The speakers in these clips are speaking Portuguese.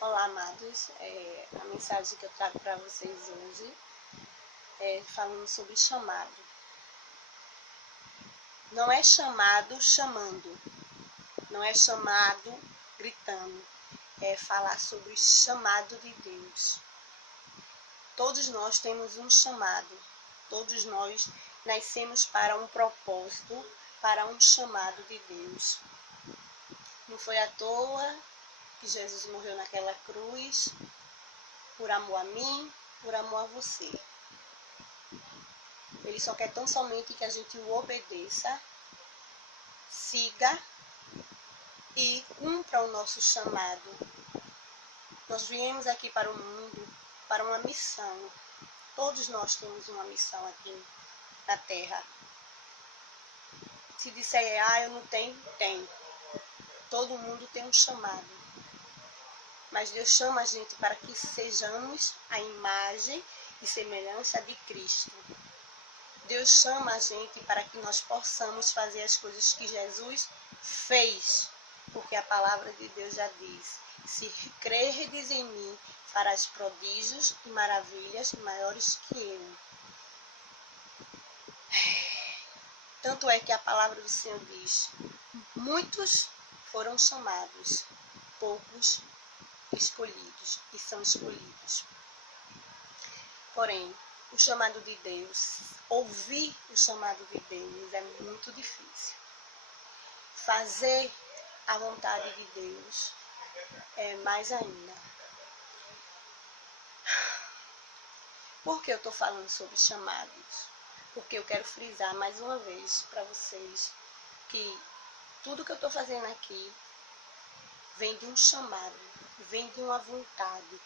Olá, amados. A mensagem que eu trago para vocês hoje é falando sobre chamado. Não é chamado chamando, não é chamado gritando, é falar sobre o chamado de Deus. Todos nós temos um chamado, todos nós nascemos para um propósito, para um chamado de Deus. Não foi à toa que Jesus morreu naquela cruz, por amor a mim, por amor a você. Ele só quer tão somente que a gente o obedeça, siga e cumpra o nosso chamado. Nós viemos aqui para o mundo, para uma missão. Todos nós temos uma missão aqui na Terra. Se disser, eu não tenho, tem. Todo mundo tem um chamado. Mas Deus chama a gente para que sejamos a imagem e semelhança de Cristo. Deus chama a gente para que nós possamos fazer as coisas que Jesus fez. Porque a palavra de Deus já diz: se creres em mim, farás prodígios e maravilhas maiores que eu. Tanto é que a palavra do Senhor diz: muitos foram chamados, poucos escolhidos e são escolhidos. Porém, o chamado de Deus, ouvir o chamado de Deus é muito difícil. Fazer a vontade de Deus é mais ainda. Por que eu estou falando sobre chamados? Porque eu quero frisar mais uma vez para vocês que tudo que eu estou fazendo aqui vem de um chamado, vem de uma vontade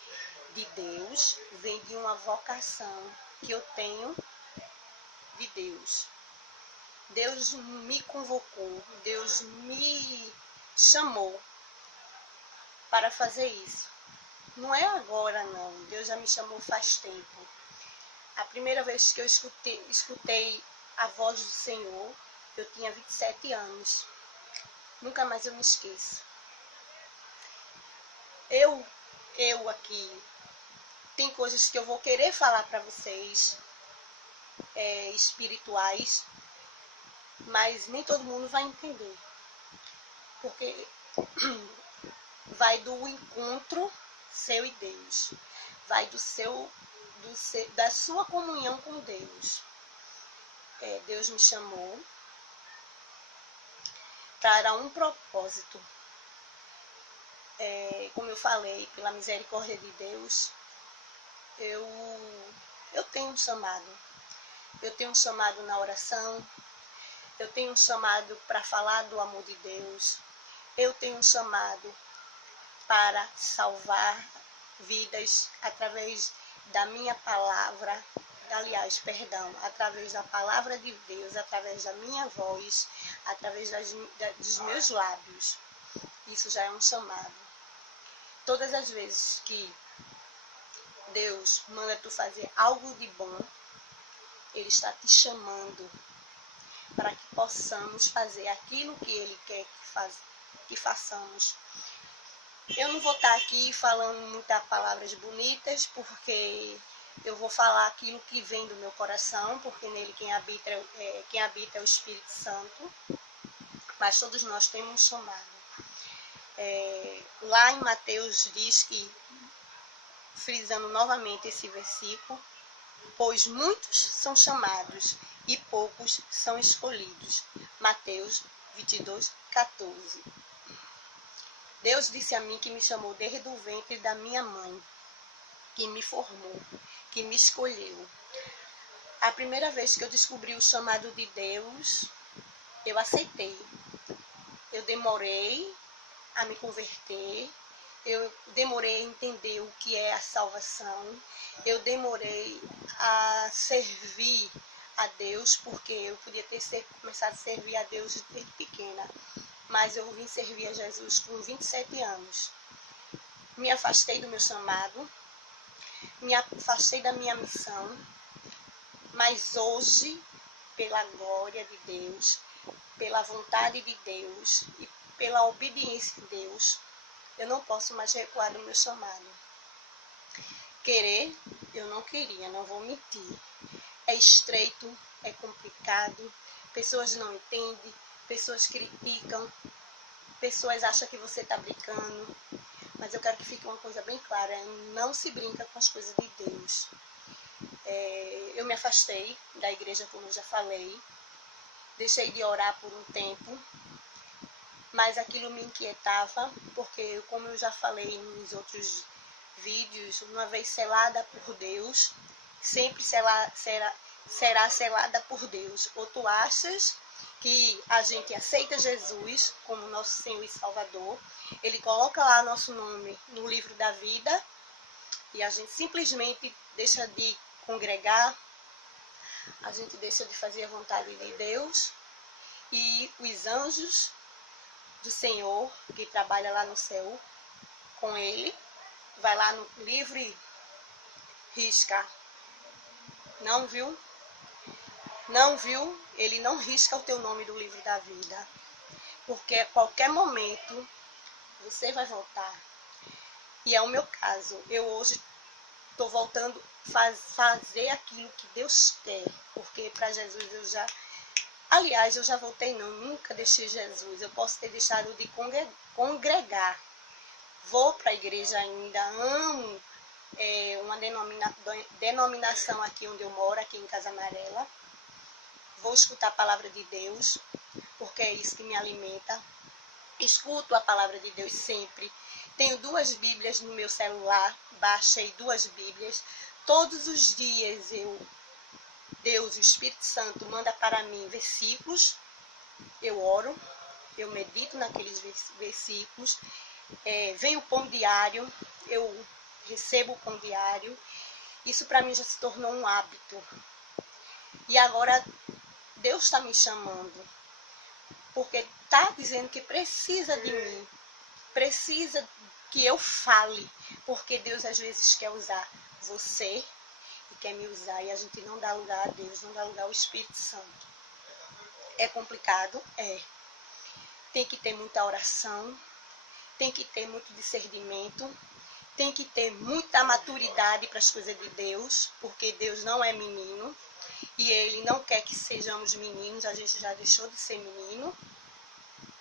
de Deus, vem de uma vocação que eu tenho de Deus. Deus me convocou, Deus me chamou para fazer isso. Não é agora não, Deus já me chamou faz tempo. A primeira vez que eu escutei a voz do Senhor, eu tinha 27 anos. Nunca mais eu me esqueço. Eu aqui, tem coisas que eu vou querer falar para vocês, espirituais, mas nem todo mundo vai entender. Porque vai do encontro seu e Deus, vai da sua comunhão com Deus. Deus me chamou para um propósito. Como eu falei, pela misericórdia de Deus, eu tenho um chamado. Eu tenho um chamado na oração, eu tenho um chamado para falar do amor de Deus, eu tenho um chamado para salvar vidas através da minha palavra, através da palavra de Deus, através da minha voz, através dos meus lábios. Isso já é um chamado. Todas as vezes que Deus manda tu fazer algo de bom, Ele está te chamando para que possamos fazer aquilo que Ele quer que façamos. Eu não vou estar aqui falando muitas palavras bonitas, porque eu vou falar aquilo que vem do meu coração, porque nele quem habita é o Espírito Santo. Mas todos nós temos um chamado. Lá em Mateus diz que, frisando novamente esse versículo, pois muitos são chamados e poucos são escolhidos. Mateus 22, 14. Deus disse a mim que me chamou desde o ventre da minha mãe, que me formou, que me escolheu. A primeira vez que eu descobri o chamado de Deus, eu aceitei. Eu demorei a me converter, eu demorei a entender o que é a salvação, eu demorei a servir a Deus, porque eu podia ter começado a servir a Deus desde pequena, mas eu vim servir a Jesus com 27 anos. Me afastei do meu chamado, me afastei da minha missão, mas hoje, pela glória de Deus, pela vontade de Deus e pela obediência de Deus, eu não posso mais recuar do meu chamado. Querer, eu não queria, não vou mentir. É estreito, é complicado, pessoas não entendem, pessoas criticam, pessoas acham que você está brincando. Mas eu quero que fique uma coisa bem clara, não se brinca com as coisas de Deus. Eu me afastei da igreja, como eu já falei, deixei de orar por um tempo, mas aquilo me inquietava, porque, como eu já falei nos outros vídeos, uma vez selada por Deus, sempre será selada por Deus. Ou tu achas que a gente aceita Jesus como nosso Senhor e Salvador, Ele coloca lá nosso nome no livro da vida, e a gente simplesmente deixa de congregar, a gente deixa de fazer a vontade de Deus, e os anjos do Senhor, que trabalha lá no céu com Ele, vai lá no livro e risca. Não viu? Não viu? Ele não risca o teu nome do livro da vida. Porque a qualquer momento você vai voltar. E é o meu caso. Eu hoje estou voltando a fazer aquilo que Deus quer. Porque para Jesus eu já... Aliás, eu já voltei não, nunca deixei Jesus. Eu posso ter deixado de congregar. Vou para a igreja ainda, amo uma denominação aqui onde eu moro, aqui em Casa Amarela. Vou escutar a palavra de Deus, porque é isso que me alimenta. Escuto a palavra de Deus sempre. Tenho 2 Bíblias no meu celular, baixei 2 Bíblias. Todos os dias Deus, o Espírito Santo, manda para mim versículos. Eu oro, eu medito naqueles versículos. Vem o pão diário, eu recebo o pão diário. Isso para mim já se tornou um hábito. E agora Deus está me chamando, porque está dizendo que precisa de mim, precisa que eu fale, porque Deus às vezes quer usar você e quer me usar, e a gente não dá lugar a Deus, não dá lugar ao Espírito Santo. É complicado? É. Tem que ter muita oração, tem que ter muito discernimento, tem que ter muita maturidade para as coisas de Deus, porque Deus não é menino, e Ele não quer que sejamos meninos, a gente já deixou de ser menino,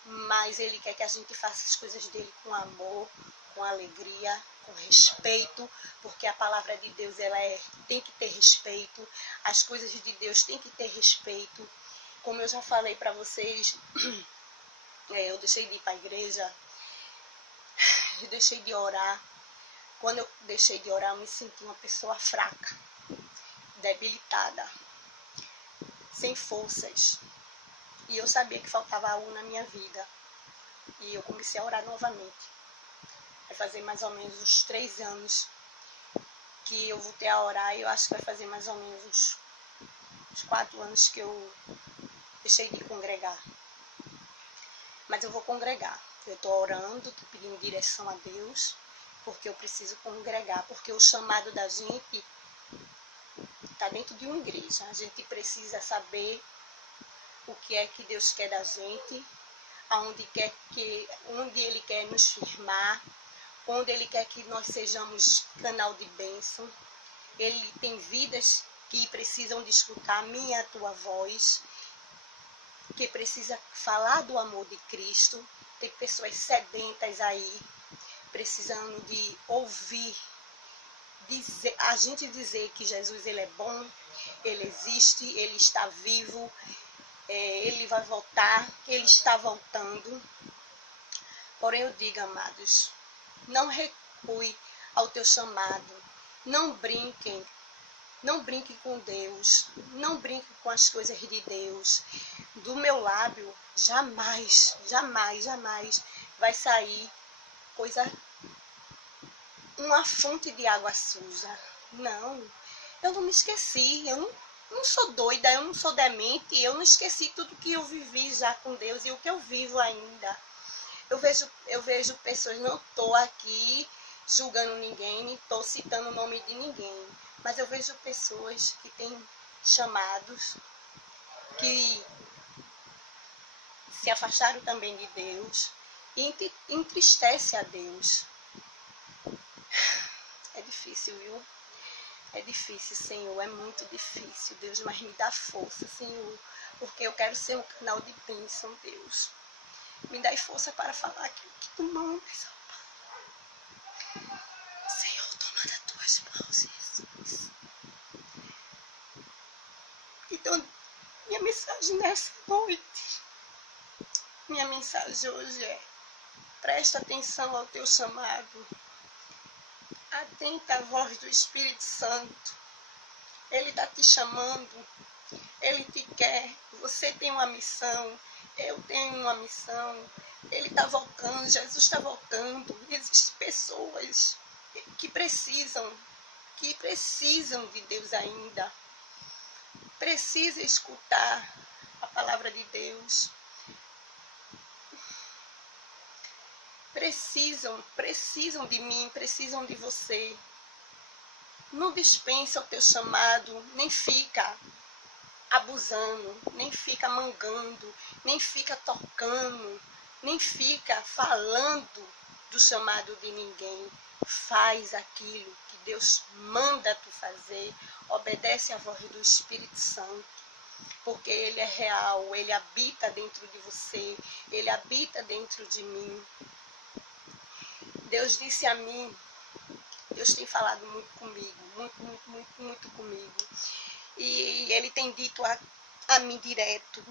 mas Ele quer que a gente faça as coisas dele com amor, com alegria, com respeito, porque a palavra de Deus tem que ter respeito, as coisas de Deus têm que ter respeito. Como eu já falei para vocês, eu deixei de ir para a igreja, eu deixei de orar. Quando eu deixei de orar, eu me senti uma pessoa fraca, debilitada, sem forças. E eu sabia que faltava algo na minha vida. E eu comecei a orar novamente. Vai fazer mais ou menos uns 3 anos que eu voltei a orar. E eu acho que vai fazer mais ou menos uns 4 anos que eu deixei de congregar. Mas eu vou congregar. Eu estou orando, estou pedindo direção a Deus, porque eu preciso congregar. Porque o chamado da gente está dentro de uma igreja. A gente precisa saber o que é que Deus quer da gente, onde Ele quer nos firmar, onde Ele quer que nós sejamos canal de bênção. Ele tem vidas que precisam de escutar a minha e a tua voz, que precisa falar do amor de Cristo. Tem pessoas sedentas aí, precisando de ouvir, a gente dizer que Jesus ele é bom, Ele existe, Ele está vivo, Ele vai voltar, Ele está voltando. Porém eu digo, amados, não recue ao teu chamado, não brinquem com Deus, não brinquem com as coisas de Deus. Do meu lábio, jamais, jamais, jamais vai sair uma fonte de água suja. Não, eu não me esqueci, eu não sou doida, eu não sou demente, eu não esqueci tudo que eu vivi já com Deus e o que eu vivo ainda. Eu vejo pessoas, não estou aqui julgando ninguém, nem estou citando o nome de ninguém, mas eu vejo pessoas que têm chamados, que se afastaram também de Deus, e entristece a Deus. É difícil, viu? É difícil, Senhor, é muito difícil, Deus, mas me dá força, Senhor, porque eu quero ser um canal de bênção, Deus. Me dá força para falar aquilo que tu mandas, ó Pai. Senhor, toma das tuas mãos, Jesus. Então, minha mensagem nessa noite, minha mensagem hoje é: presta atenção ao teu chamado. Atenta à voz do Espírito Santo. Ele está te chamando. Ele te quer. Você tem uma missão. Eu tenho uma missão. Ele está voltando. Jesus está voltando. Existem pessoas que precisam de Deus ainda. Precisa escutar a palavra de Deus. Precisam de mim, precisam de você. Não dispensa o teu chamado, nem fica abusando, nem fica mangando, nem fica tocando, nem fica falando do chamado de ninguém. Faz aquilo que Deus manda tu fazer, obedece à voz do Espírito Santo, porque Ele é real, Ele habita dentro de você, Ele habita dentro de mim. Deus disse a mim, Deus tem falado muito comigo, muito comigo. E Ele tem dito a mim direto.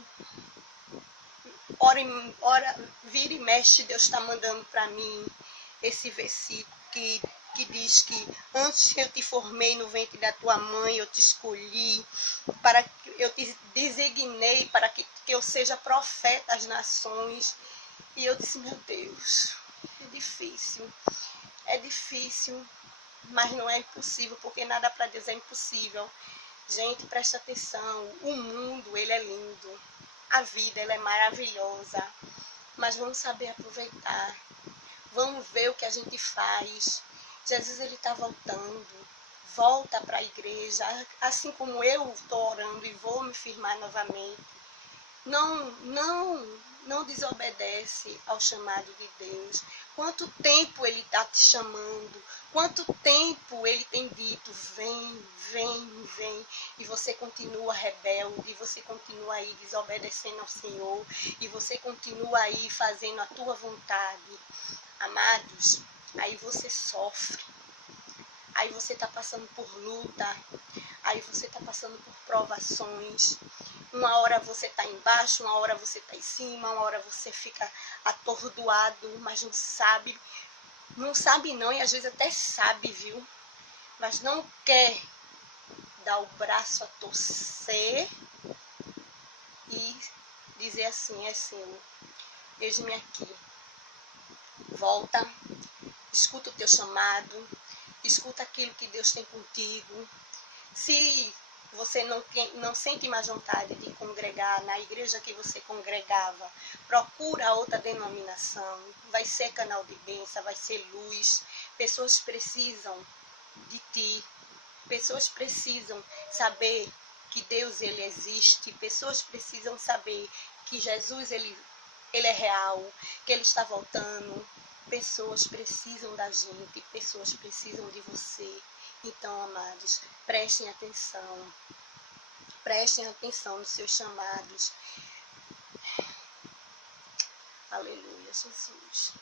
Ora, vira e mexe, Deus está mandando para mim esse versículo que diz que antes que eu te formei no ventre da tua mãe, eu te escolhi, eu te designei para que eu seja profeta às nações. E eu disse, meu Deus, é difícil, mas não é impossível, porque nada para Deus é impossível. Gente, presta atenção, o mundo, ele é lindo, a vida, ela é maravilhosa, mas vamos saber aproveitar, vamos ver o que a gente faz. Jesus, ele está voltando, volta para a igreja, assim como eu estou orando e vou me firmar novamente. Não desobedece ao chamado de Deus. Quanto tempo Ele está te chamando? Quanto tempo Ele tem dito, vem, e você continua rebelde, e você continua aí desobedecendo ao Senhor, e você continua aí fazendo a tua vontade. Amados, aí você sofre. Aí você está passando por luta, aí você está passando por provações. Uma hora você está embaixo, uma hora você está em cima, uma hora você fica atordoado, mas não sabe não, e às vezes até sabe, viu? Mas não quer dar o braço a torcer e dizer assim, é seu, eis-me aqui. Volta, escuta o teu chamado, escuta aquilo que Deus tem contigo. Se você não sente mais vontade de congregar na igreja que você congregava, procura outra denominação. Vai ser canal de bênção, vai ser luz. Pessoas precisam de ti. Pessoas precisam saber que Deus, ele existe. Pessoas precisam saber que Jesus, ele é real, que ele está voltando. Pessoas precisam da gente, pessoas precisam de você. Então, amados, prestem atenção nos seus chamados. Aleluia, Jesus.